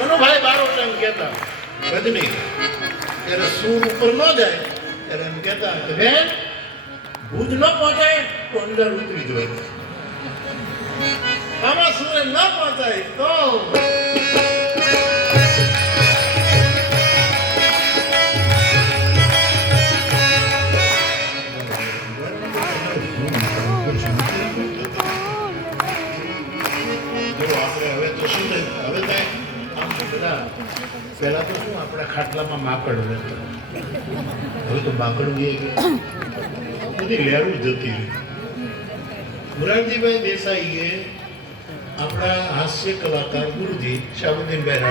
મનુભાઈ બારોટ એમ કહેતા રજની ત્યારે સૂર ઉપર ન જાય ત્યારે એમ કહેતા કે બેન ભુજ ન પહોંચાય તો અંદર ઉતરી જોઈએ, આમાં સૂર્ય ન પહોંચાય તો પહેલા તો શું આપણા ખાટલામાં માકડ રહેતા, હવે તો માકડ બધી લહેરું જતી રહી. મોરારજીભાઈ દેસાઈએ આપણા હાસ્ય કલાકાર ગુરુજી શાહબુદ્દીનભાઈ